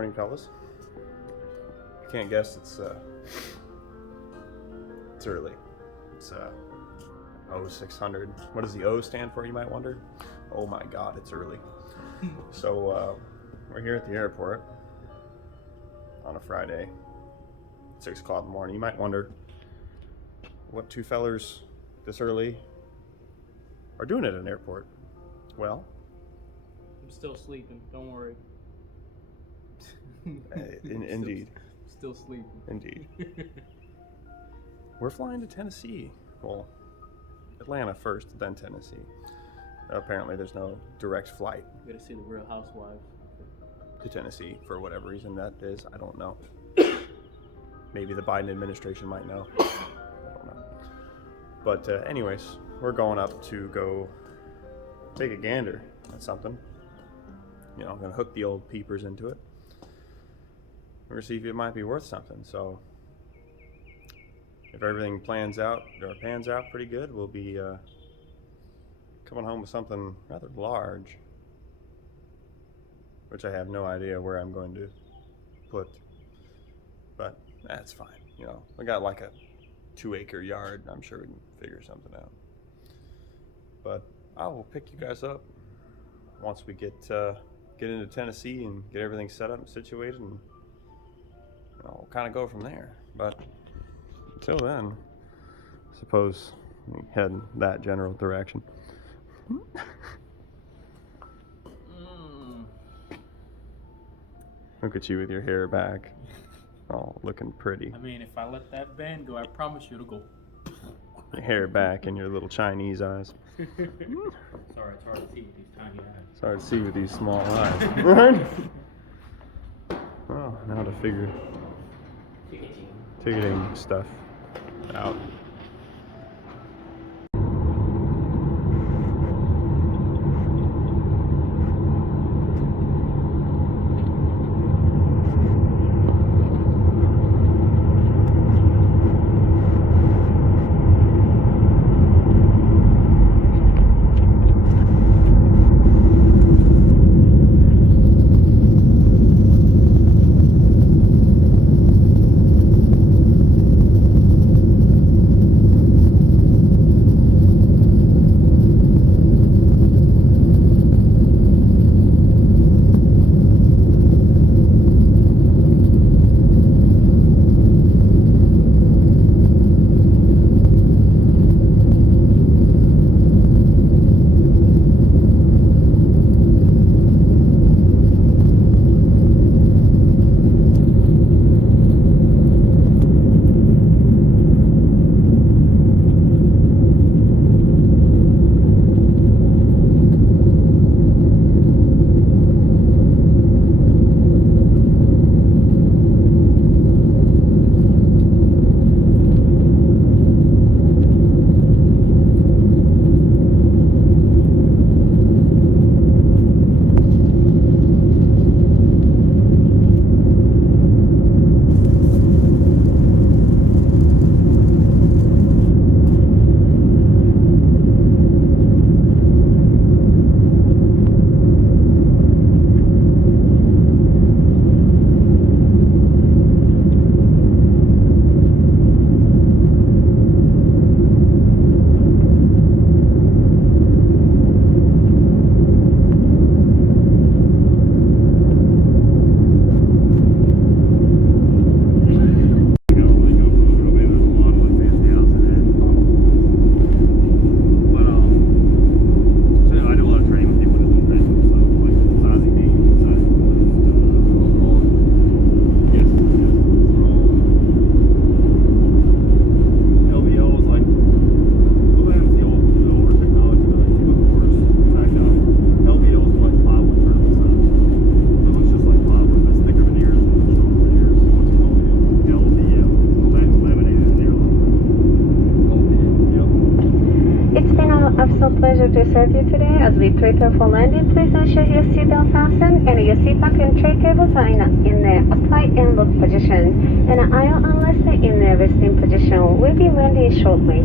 morning, fellas. Can't guess it's early. It's 0600. What does the O stand for, you might wonder? Oh my God, it's early. So we're here at the airport on a Friday, 6 o'clock in the morning. You might wonder what two fellers this early are doing at an airport. Well, I'm still sleeping, don't worry. Indeed. Still sleeping. Indeed. We're flying to Tennessee. Well, Atlanta first, then Tennessee. Apparently there's no direct flight. You gotta see the Real Housewives. To Tennessee, for whatever reason that is. I don't know. Maybe the Biden administration might know. I don't know. But anyways, we're going up to go take a gander at something. You know, I'm going to hook the old peepers into it. We're going to see if it might be worth something. So if everything pans out pretty good, we'll be coming home with something rather large, which I have no idea where I'm going to put, but that's fine. You know, I got like a 2-acre yard. I'm sure we can figure something out. But I will pick you guys up once we get into Tennessee and get everything set up and situated, and we'll kind of go from there. But until then, I suppose we head in that general direction. Look at you with your hair back, all looking pretty. I mean, if I let that band go, I promise you it'll go. Your hair back and your little Chinese eyes. Sorry, it's hard to see with these tiny eyes. It's hard to see with these small eyes. Well, now to figure ticketing stuff out. To serve you today. As we prepare for landing, please ensure your seatbelt fastened and your seat back and tray cables are in the upright and lock position, and the aisle unless they're in the resting position. We'll be landing shortly.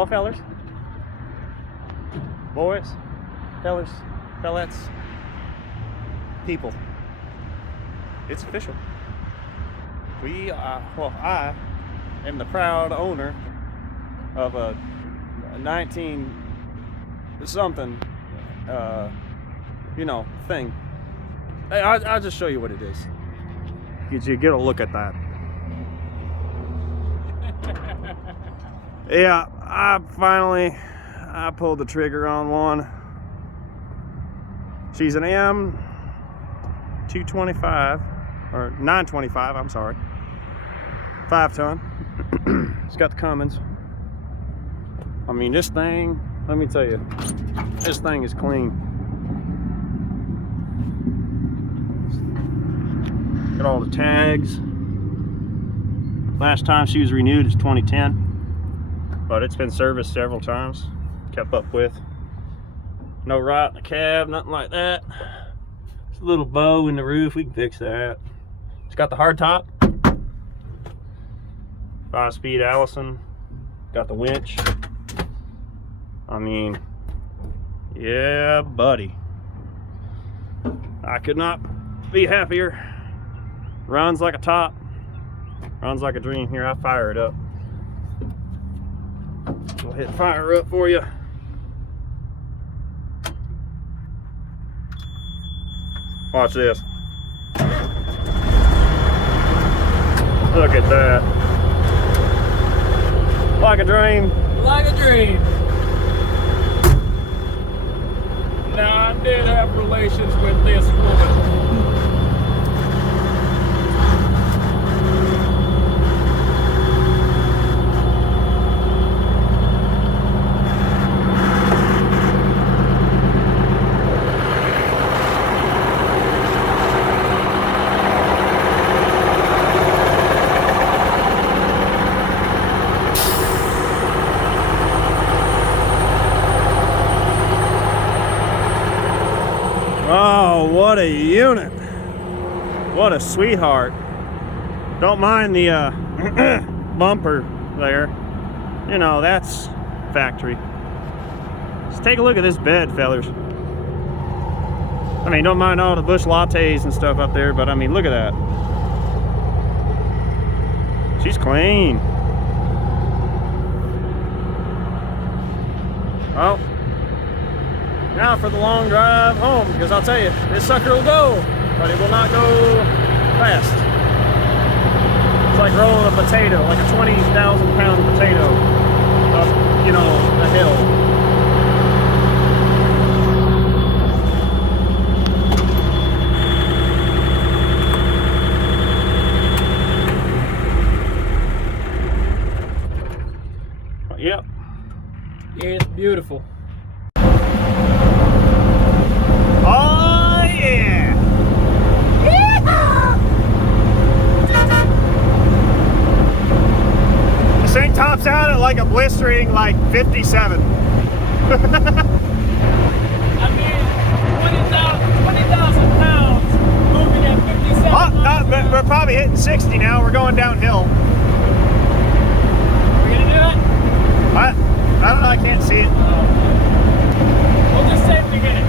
Well, fellers, boys, fellers, fellettes, people, it's official. I am the proud owner of a 19 something, thing. Hey, I'll just show you what it is. You get a look at that. Yeah, I pulled the trigger on one. She's an M225, or 925, I'm sorry. 5 ton. It's got the Cummins. I mean, this thing, let me tell you, this thing is clean. Got all the tags. Last time she was renewed is 2010. But it's been serviced several times, kept up with. No rot in the cab, nothing like that. Just a little bow in the roof, we can fix that. It's got the hard top. 5-speed Allison. Got the winch. I mean, yeah, buddy. I could not be happier. Runs like a top. Runs like a dream. Here, I'll fire it up. Go ahead and fire up for you. Watch this. Look at that. Like a dream. Like a dream. Now, I did have relations with this woman. Oh, what a unit. What a sweetheart. Don't mind the bumper there. You know, that's factory. Just take a look at this bed, fellers. I mean, don't mind all the Busch Lattes and stuff up there, but I mean, look at that. She's clean. Oh. Now for the long drive home, because I'll tell you, this sucker will go, but it will not go fast. It's like rolling a potato, like a 20,000 pound potato up, a hill. Yep. It's beautiful. Oh yeah! This thing tops out at like a blistering 57. I mean, 20,000 pounds moving at 57 miles per hour. We're probably hitting 60 now. We're going downhill. We gonna do it? I don't know. I can't see it. We'll just say we get it.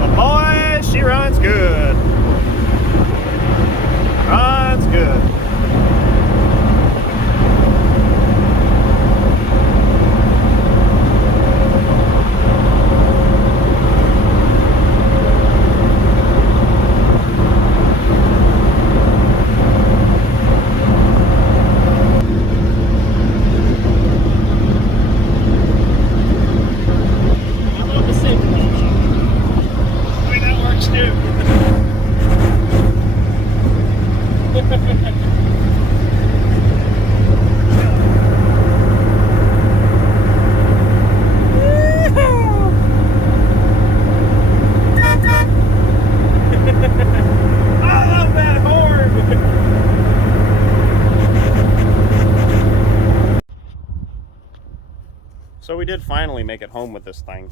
But boy, she runs good. Runs good. I love the safety function. I mean, that works too. So we did finally make it home with this thing.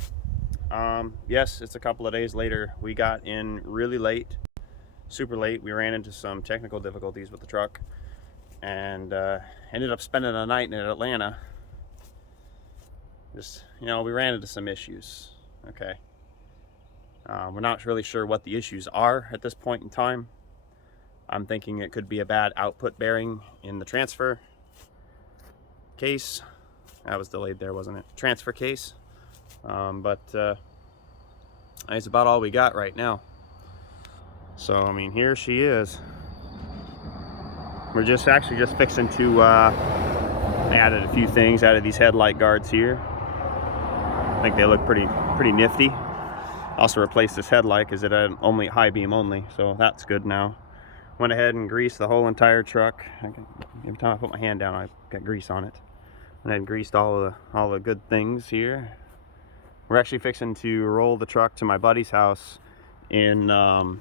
Yes, it's a couple of days later. We got in really late, super late. We ran into some technical difficulties with the truck, and ended up spending a night in Atlanta. Just, you know, we ran into some issues. Okay. We're not really sure what the issues are at this point in time. I'm thinking it could be a bad output bearing in the transfer case. That was delayed there, wasn't it? Transfer case. But that's about all we got right now. So, I mean, here she is. We're just fixing to I added a few things, added these headlight guards here. I think they look pretty nifty. Also replaced this headlight because it had only high beam only, so that's good now. Went ahead and greased the whole entire truck. Every time I put my hand down, I got grease on it. And then greased all the good things here. We're actually fixing to roll the truck to my buddy's house in down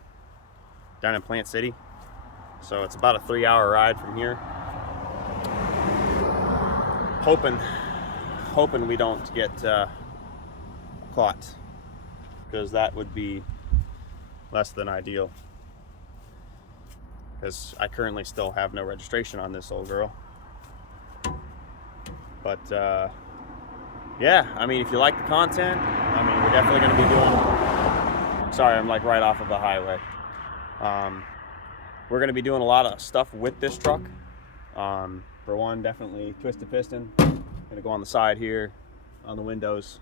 in Plant City. So it's about a 3-hour ride from here. Hoping we don't get caught, because that would be less than ideal, because I currently still have no registration on this old girl. But yeah, I mean, if you like the content, I mean, we're definitely going to be doing, sorry, I'm like right off of the highway. We're going to be doing a lot of stuff with this truck. For one, definitely twisted piston. Going to go on the side here, on the windows.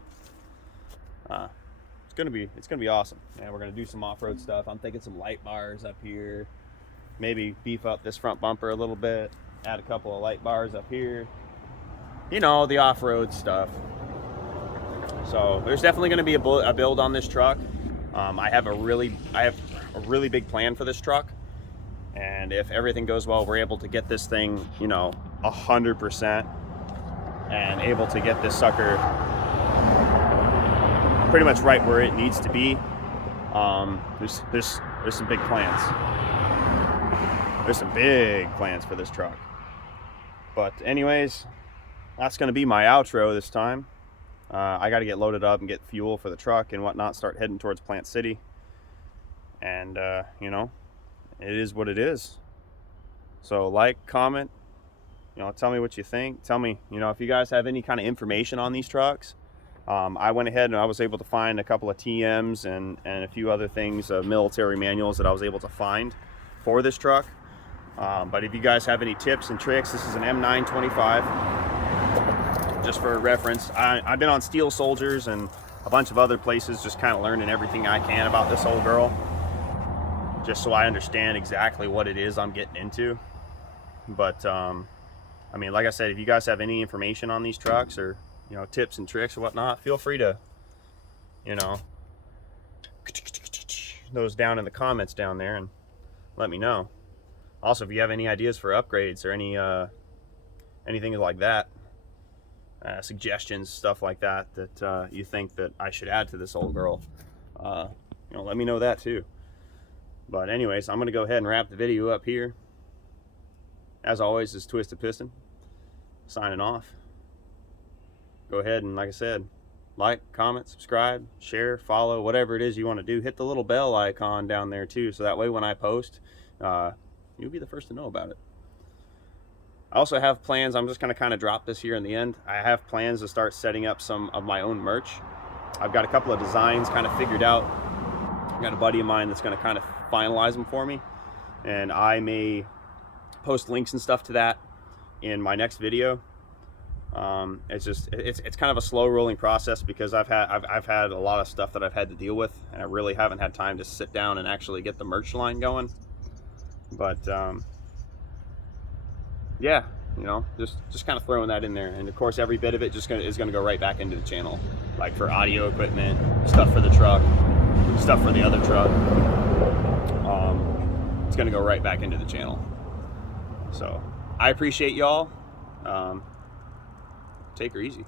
It's gonna be awesome. And we're gonna do some off-road stuff. I'm thinking some light bars up here, maybe beef up this front bumper a little bit, add a couple of light bars up here, you know, the off-road stuff. So there's definitely gonna be a build on this truck. I have a really big plan for this truck, and if everything goes well, we're able to get this thing, you know, 100%, and able to get this sucker pretty much right where it needs to be. There's some big plans. There's some big plans for this truck. But anyways, that's going to be my outro this time. I got to get loaded up and get fuel for the truck and whatnot, start heading towards Plant City. And, you know, it is what it is. So like, comment, you know, tell me what you think. Tell me, you know, if you guys have any kind of information on these trucks. I went ahead and I was able to find a couple of TMs and a few other things, military manuals that I was able to find for this truck. But if you guys have any tips and tricks, this is an M925. Just for reference, I've been on Steel Soldiers and a bunch of other places, just kind of learning everything I can about this old girl, just so I understand exactly what it is I'm getting into. But I mean, like I said, if you guys have any information on these trucks, or you know, tips and tricks or whatnot, feel free to, you know, those down in the comments down there and let me know. Also, if you have any ideas for upgrades or any anything like that, suggestions, stuff like that you think that I should add to this old girl, you know, let me know that too. But anyways, I'm gonna go ahead and wrap the video up here. As always, this is Twisted Piston signing off. Go ahead and, like I said, like, comment, subscribe, share, follow, whatever it is you want to do. Hit the little bell icon down there too, so that way when I post, you'll be the first to know about it. I also have plans. I'm just going to kind of drop this here in the end. I have plans to start setting up some of my own merch. I've got a couple of designs kind of figured out. I've got a buddy of mine that's going to kind of finalize them for me, and I may post links and stuff to that in my next video. It's kind of a slow rolling process because I've had a lot of stuff that I've had to deal with, and I really haven't had time to sit down and actually get the merch line going. But yeah, you know, just kind of throwing that in there, and of course every bit of it is gonna go right back into the channel, like for audio equipment, stuff for the truck, stuff for the other truck. It's gonna go right back into the channel. So I appreciate y'all. Take her easy.